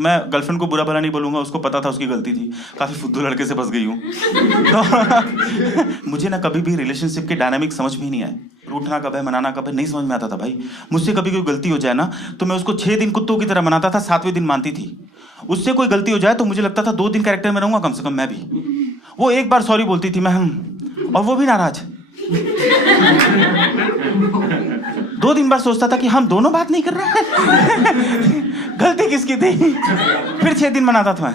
मैं गर्लफ्रेंड को बुरा भला नहीं बोलूंगा, उसको पता था उसकी गलती थी, काफी फुद्दू लड़के से फंस गई हूँ। तो मुझे ना कभी भी रिलेशनशिप के डायनामिक समझ में ही नहीं आए। रूठना कब है, मनाना कब है, नहीं समझ में आता था भाई। मुझसे कभी कोई गलती हो जाए ना तो मैं उसको 6 दिन कुत्तों की तरह मनाता था, 7वें दिन मानती थी। उससे कोई गलती हो जाए तो मुझे लगता था 2 दिन कैरेक्टर में रहूंगा कम से कम मैं भी। वो एक बार सॉरी बोलती थी, मैं और वो भी नाराज। 2 दिन बाद सोचता था कि हम दोनों बात नहीं कर रहे हैं। गलती किसकी थी? फिर 6 दिन मनाता था मैं।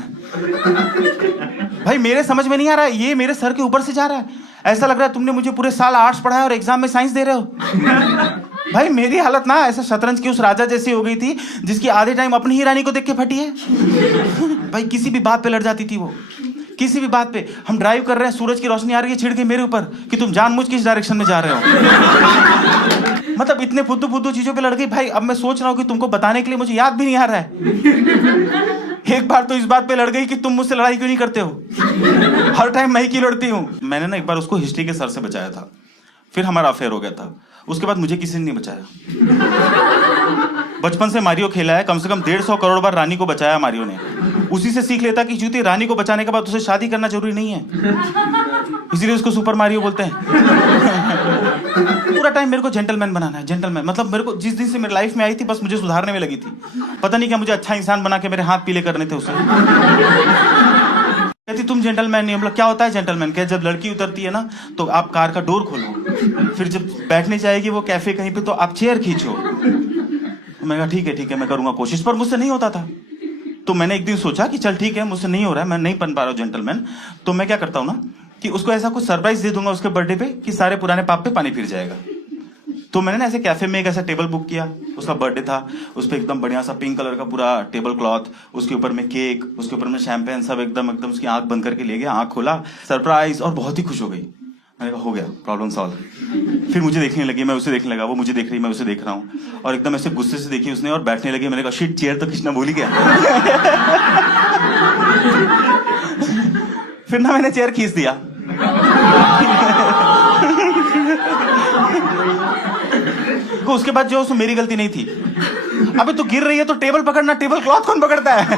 भाई मेरे समझ में नहीं आ रहा है, ये मेरे सर के ऊपर से जा रहा है। ऐसा लग रहा है तुमने मुझे पूरे साल आर्ट्स पढ़ाया और एग्जाम में साइंस दे रहे हो। भाई मेरी हालत ना ऐसा शतरंज की उस राजा जैसी हो गई थी जिसकी आधे टाइम अपनी ही रानी को देख के फटी है। भाई किसी भी बात पे लड़ जाती थी वो, किसी भी बात पे। हम ड्राइव कर रहे हैं, सूरज की रोशनी आ रही है, छिड़ गई मेरे ऊपर कि तुम जानबूझ के इस डायरेक्शन में जा रहे हो। मतलब इतने फुद्दू फुद्दू चीजों पे लड़ गई भाई। अब मैं सोच रहा हूँ कि तुमको बताने के लिए मुझे याद भी नहीं आ रहा है। एक बार तो इस बात पे लड़ गई कि तुम मुझसे लड़ाई क्यों नहीं करते हो, हर टाइम मैं ही क्यों लड़ती हूँ। मैंने ना एक बार उसको हिस्ट्री के सर से बचाया था, फिर हमारा अफेयर हो गया था। उसके बाद मुझे किसी ने नहीं बचाया। बचपन से मारियो खेला है, कम से कम 150 करोड़ बार रानी को बचाया मारियो ने। उसी से सीख लेता कि जूती रानी को बचाने के बाद उसे शादी करना जरूरी नहीं है, इसीलिए उसको सुपर मारियो बोलते हैं। पूरा टाइम मेरे को जेंटलमैन बनाना है, जेंटलमैन। मतलब मेरे को जिस दिन से मेरी लाइफ में आई थी बस मुझे सुधारने में लगी थी। पता नहीं क्या मुझे अच्छा इंसान बना के मेरे हाथ पीले करने थे उसे। कहती तुम जेंटलमैन नहीं। मतलब क्या होता है जेंटलमैन? क्या जब लड़की उतरती है ना तो आप कार का डोर खोलो, फिर जब बैठने जाएगी वो कैफे कहीं पे तो आप चेयर खींचो। मैं कहा ठीक है मैं करूंगा कोशिश, पर मुझसे नहीं होता था। तो मैंने एक दिन सोचा कि चल ठीक है मुझसे नहीं हो रहा है, मैं नहीं बन पा रहा हूँ जेंटलमैन, तो मैं क्या करता हूँ ना कि उसको ऐसा कुछ सरप्राइज दे दूंगा उसके बर्थडे पे कि सारे पुराने पाप पे पानी फिर जाएगा। तो मैंने ना ऐसे कैफे में एक ऐसा टेबल बुक किया, उसका बर्थडे था, उस पर एकदम बढ़िया सा पिंक कलर का पूरा टेबल क्लॉथ, उसके ऊपर में केक, उसके ऊपर में शैंपेन, सब एकदम उसकी आंख बंद करके ले गया, आंख खोला, सरप्राइज, और बहुत ही खुश हो गई। मैंने कहा हो गया, प्रॉब्लम सॉल्व। फिर मुझे देखने लगी, मैं उसे देखने लगा, वो मुझे देख रही, मैं उसे देख रहा हूँ, और एकदम ऐसे गुस्से से देखी उसने और बैठने लगी। मैंने कहा शिट, चेयर तो खींचना भूल ही गया। फिर ना मैंने चेयर खींच दिया। उसके बाद जो उसमें मेरी गलती नहीं थी। अबे तू गिर रही है तो टेबल पकड़ना, टेबल क्लॉथ कौन पकड़ता है?